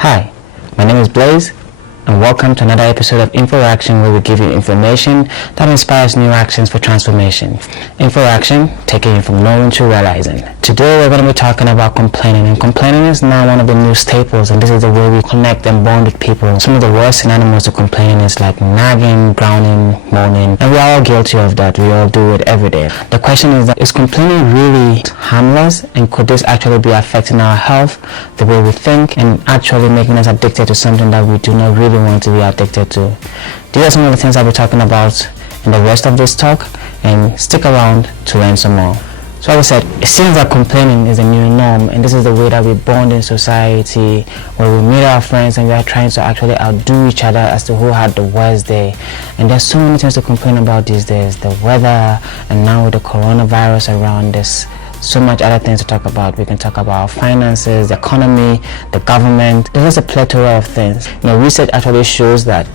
Hi, my name is Blaze, and welcome to another episode of Inforaction, where we give you information that inspires new actions for transformation. Inforaction, taking you from knowing to realizing. Today we're going to be talking about complaining, and complaining is now one of the new staples, and this is the way we connect and bond with people. Some of the worst synonyms to complaining is like nagging, growling, moaning, and we're all guilty of that. We all do it every day. The question is complaining really harmless, and could this actually be affecting our health, the way we think, and actually making us addicted to something that we do not really want to be addicted to? These are some of the things I'll be talking about in the rest of this talk, and stick around to learn some more. So as I said, it seems that complaining is the new norm, and this is the way that we bond in society, where we meet our friends and we are trying to actually outdo each other as to who had the worst day. And there's so many things to complain about these days: the weather, and now with the coronavirus around, there's so much other things to talk about. We can talk about finances, the economy, the government. There's just a plethora of things. Research actually shows that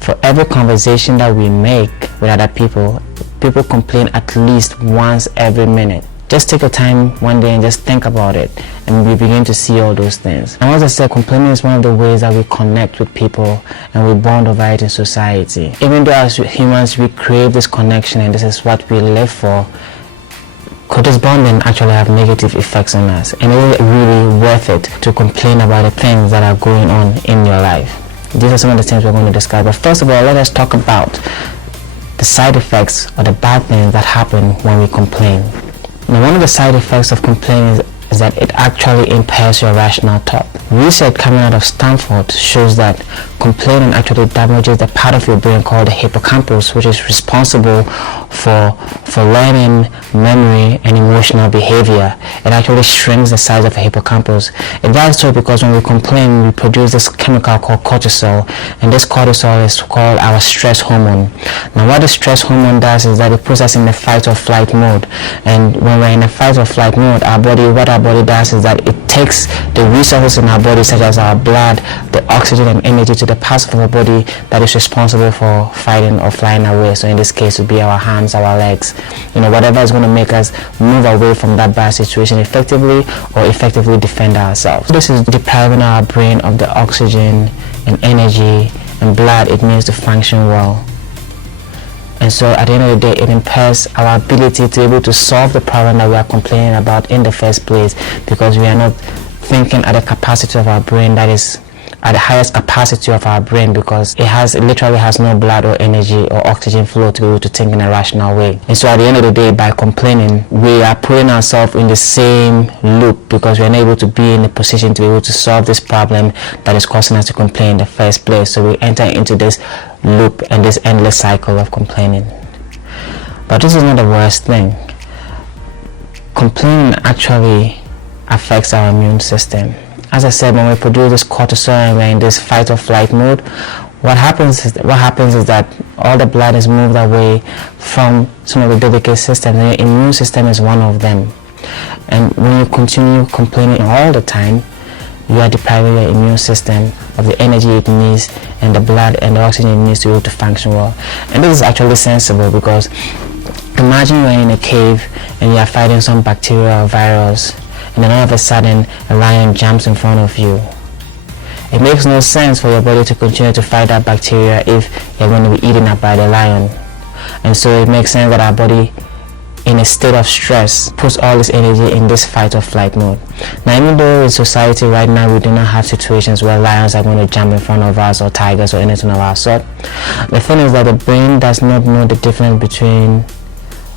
for every conversation that we make with other people, people complain at least once every minute. Just take a time one day and just think about it, and we begin to see all those things. And as I said, complaining is one of the ways that we connect with people and we bond over it in society. Even though as humans we crave this connection and this is what we live for, could this bonding actually have negative effects on us? And is it really worth it to complain about the things that are going on in your life? These are some of the things we're going to discuss. But first of all, let us talk about the side effects or the bad things that happen when we complain. Now, one of the side effects of complaining is that it actually impairs your rational thought. Research coming out of Stanford shows that complaining actually damages the part of your brain called the hippocampus, which is responsible for learning, memory, and emotional behavior. It actually shrinks the size of the hippocampus. It does so because when we complain, we produce this chemical called cortisol, and this cortisol is called our stress hormone. Now, what the stress hormone does is that it puts us in the fight or flight mode, and when we're in a fight or flight mode, what our body does is that it takes the resources in our body, such as our blood, the oxygen and energy, to the parts of our body that is responsible for fighting or flying away. So in this case, it would be our hands, our legs, whatever is going to make us move away from that bad situation effectively defend ourselves. This is depriving our brain of the oxygen and energy and blood it needs to function well. And so at the end of the day, it impairs our ability to be able to solve the problem that we are complaining about in the first place, because we are not thinking at the capacity of our brain that is at the highest capacity of our brain, because it literally has no blood or energy or oxygen flow to be able to think in a rational way. And so at the end of the day, by complaining, we are putting ourselves in the same loop, because we're not able to be in a position to be able to solve this problem that is causing us to complain in the first place. So we enter into this loop and this endless cycle of complaining. But this is not the worst thing. Complaining actually affects our immune system. As I said, when we produce this cortisol and we're in this fight or flight mode, what happens is that all the blood is moved away from some of the delicate systems, and your immune system is one of them. And when you continue complaining all the time, you are depriving your immune system of the energy it needs and the blood and the oxygen it needs to be able to function well. And this is actually sensible, because imagine you're in a cave and you are fighting some bacteria or virus, and then all of a sudden a lion jumps in front of you. It makes no sense for your body to continue to fight that bacteria if you're going to be eaten up by the lion. And so it makes sense that our body, in a state of stress, puts all this energy in this fight or flight mode. Now, even though in society right now we do not have situations where lions are going to jump in front of us, or tigers, or anything of our sort, the thing is that the brain does not know the difference between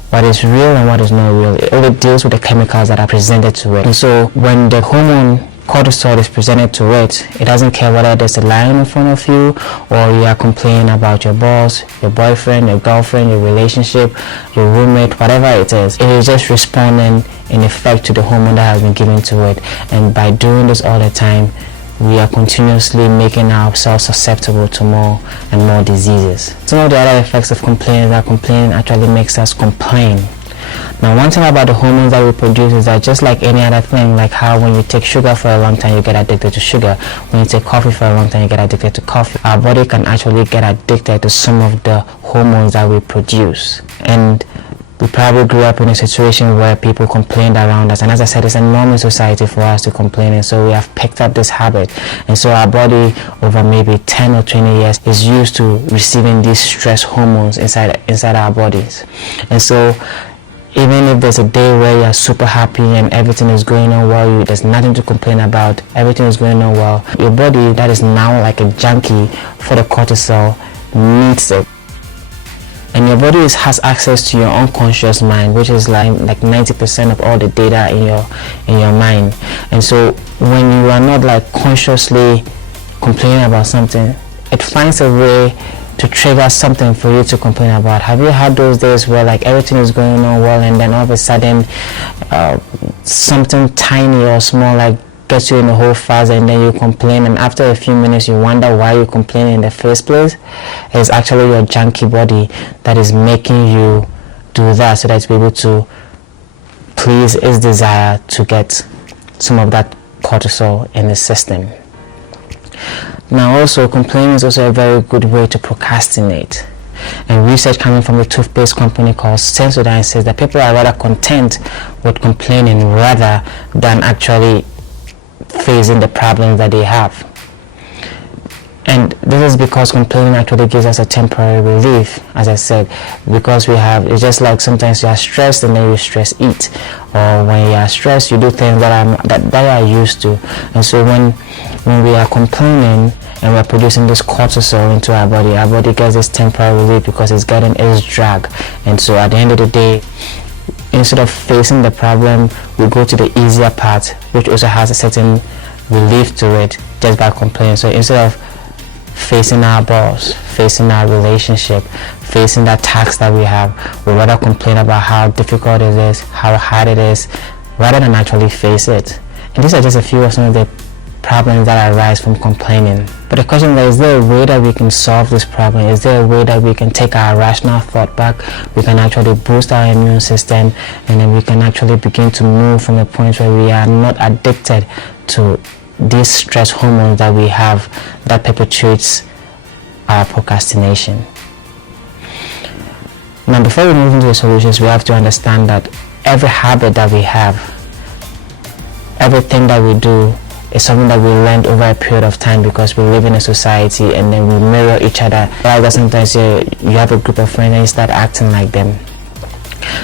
what is real and what is not real. It only deals with the chemicals that are presented to it. And so when the hormone cortisol is presented to it, it doesn't care whether there's a lion in front of you, or you are complaining about your boss, your boyfriend, your girlfriend, your relationship, your roommate, whatever it is. It is just responding in effect to the hormone that has been given to it. And by doing this all the time, we are continuously making ourselves susceptible to more and more diseases. Some of the other effects of complaining is that complaining actually makes us complain. Now, one thing about the hormones that we produce is that, just like any other thing, like how when you take sugar for a long time you get addicted to sugar, when you take coffee for a long time you get addicted to coffee, our body can actually get addicted to some of the hormones that we produce. And We probably grew up in a situation where people complained around us, and as I said, it's a normal society for us to complain, and so we have picked up this habit, and so our body over maybe 10 or 20 years is used to receiving these stress hormones inside our bodies. And so even if there's a day where you're super happy and everything is going on well, there's nothing to complain about, everything is going on well, your body that is now like a junkie for the cortisol needs it. And your body has access to your unconscious mind, which is like 90% of all the data in your mind. And so when you are not like consciously complaining about something, it finds a way to trigger something for you to complain about. Have you had those days where like everything is going on well, and then all of a sudden something tiny or small like gets you in a whole fast, and then you complain, and after a few minutes you wonder why you complain in the first place? It's actually your junky body that is making you do that, so that it's able to please its desire to get some of that cortisol in the system. Now also, complaining is also a very good way to procrastinate. And research coming from the toothpaste company called Sensodyne says that people are rather content with complaining rather than actually facing the problems that they have. And this is because complaining actually gives us a temporary relief, as I said, because it's just like sometimes you are stressed and then you stress eat, or when you are stressed you do things that you are used to. And so when we are complaining and we're producing this cortisol into our body gets this temporary relief because it's getting its drag. And so at the end of the day, instead of facing the problem, we go to the easier part, which also has a certain relief to it, just by complaining. So instead of facing our boss, facing our relationship, facing that task that we have, we rather complain about how difficult it is, how hard it is, rather than actually face it. And these are just a few of some of the problems that arise from complaining. But the question is there a way that we can solve this problem? Is there a way that we can take our rational thought back? We can actually boost our immune system, and then we can actually begin to move from a point where we are not addicted to these stress hormones that we have that perpetuates our procrastination. Now, before we move into the solutions, we have to understand that every habit that we have, everything that we do, is something that we learned over a period of time, because we live in a society and then we mirror each other. Rather, sometimes you have a group of friends and you start acting like them,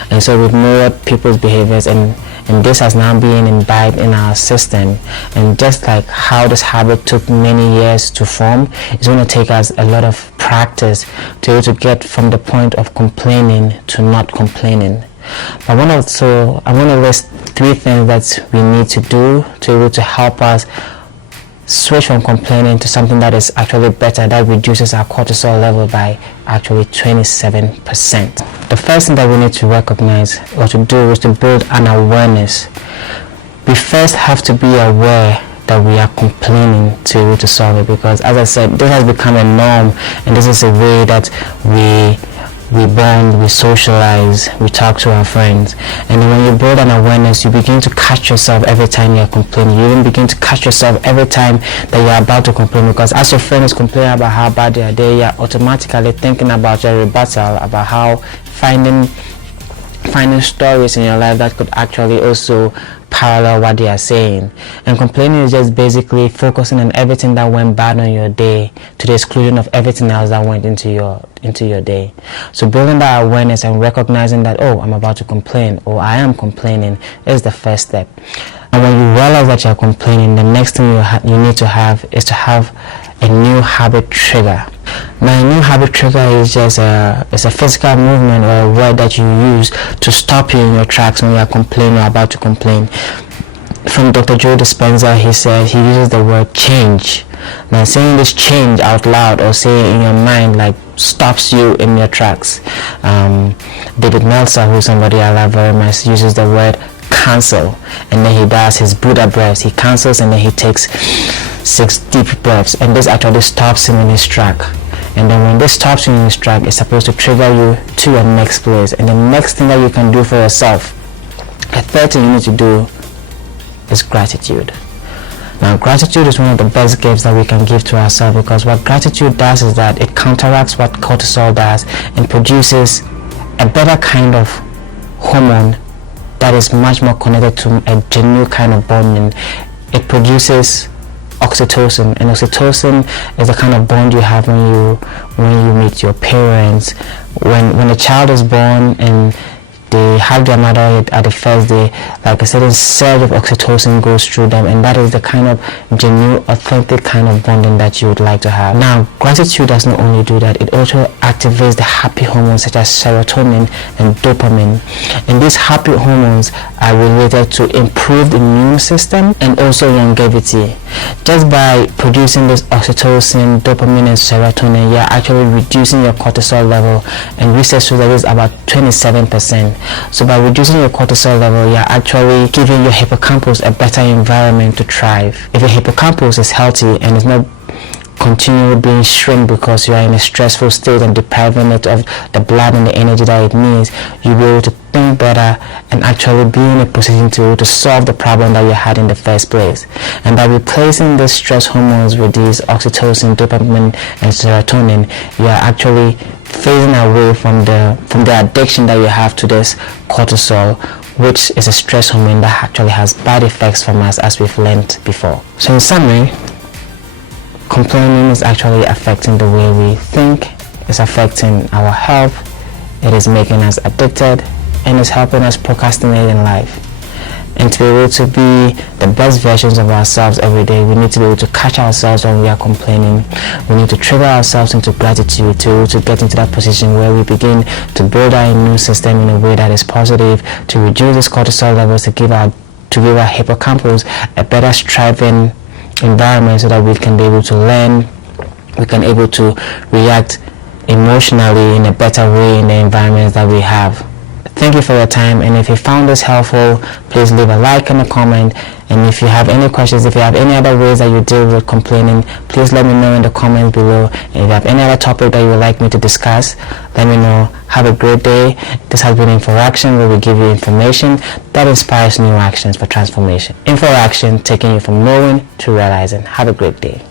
and so we've mirrored people's behaviors, and this has now been imbibed in our system. And just like how this habit took many years to form, it's going to take us a lot of practice to be able to get from the point of complaining to not complaining. I want to list 3 things that we need to do to be able to help us switch from complaining to something that is actually better, that reduces our cortisol level by actually 27%. The first thing that we need to recognize or to do is to build an awareness. We first have to be aware that we are complaining to be able to solve it, because as I said, this has become a norm, and this is a way that we bond, we socialize, we talk to our friends. And when you build an awareness, you begin to catch yourself every time you're complaining. You even begin to catch yourself every time that you're about to complain, because as your friend is complaining about how bad they are, you're automatically thinking about your rebuttal, about how finding stories in your life that could actually also parallel what they are saying. And complaining is just basically focusing on everything that went bad on your day to the exclusion of everything else that went into your day. So building that awareness and recognizing that, oh, I'm about to complain, or I am complaining, is the first step. And when you realize that you're complaining, the next thing you need to have is to have a new habit trigger. Now, a new habit trigger is just a physical movement or a word that you use to stop you in your tracks when you are complaining or about to complain. From Dr. Joe Dispenza, he says he uses the word change. Now, saying this change out loud or saying it in your mind like stops you in your tracks. David Meltzer, who's somebody I love very much, uses the word cancel, and then he does his Buddha breaths. He cancels and then he takes 6 deep breaths, and this actually stops him in his track. And then when this stops you in his track, it's supposed to trigger you to your next place. And the next thing that you can do for yourself, the third thing you need to do, is gratitude. Now, gratitude is one of the best gifts that we can give to ourselves, because what gratitude does is that it counteracts what cortisol does and produces a better kind of hormone that is much more connected to a genuine kind of bonding. It produces oxytocin, and oxytocin is the kind of bond you have when you meet your parents. When a child is born and they hug their mother at the first day, like a certain surge of oxytocin goes through them, and that is the kind of genuine, authentic kind of bonding that you would like to have. Now, gratitude does not only do that, it also activates the happy hormones such as serotonin and dopamine. And these happy hormones are related to improved immune system and also longevity. Just by producing this oxytocin, dopamine and serotonin, you're actually reducing your cortisol level, and research shows that it's about 27%. So by reducing your cortisol level, you're actually giving your hippocampus a better environment to thrive. If your hippocampus is healthy and is not continually being shrink because you are in a stressful state and depriving it of the blood and the energy that it needs, you'll be able to think better and actually be in a position to solve the problem that you had in the first place. And by replacing these stress hormones with these oxytocin, dopamine and serotonin, you are actually phasing away from the addiction that you have to this cortisol, which is a stress hormone that actually has bad effects from us, as we've learned before. So in summary, complaining is actually affecting the way we think, it's affecting our health, it is making us addicted, and it's helping us procrastinate in life. And to be able to be the best versions of ourselves every day, we need to be able to catch ourselves when we are complaining. We need to trigger ourselves into gratitude to get into that position where we begin to build our immune system in a way that is positive, to reduce this cortisol levels, to give our hippocampus a better striving environment so that we can be able to learn, we can be able to react emotionally in a better way in the environments that we have. Thank you for your time, and if you found this helpful, please leave a like and a comment. And if you have any questions, if you have any other ways that you deal with complaining, please let me know in the comments below. And if you have any other topic that you would like me to discuss, let me know. Have a great day. This has been Inforaction, where we give you information that inspires new actions for transformation. Inforaction, taking you from knowing to realizing. Have a great day.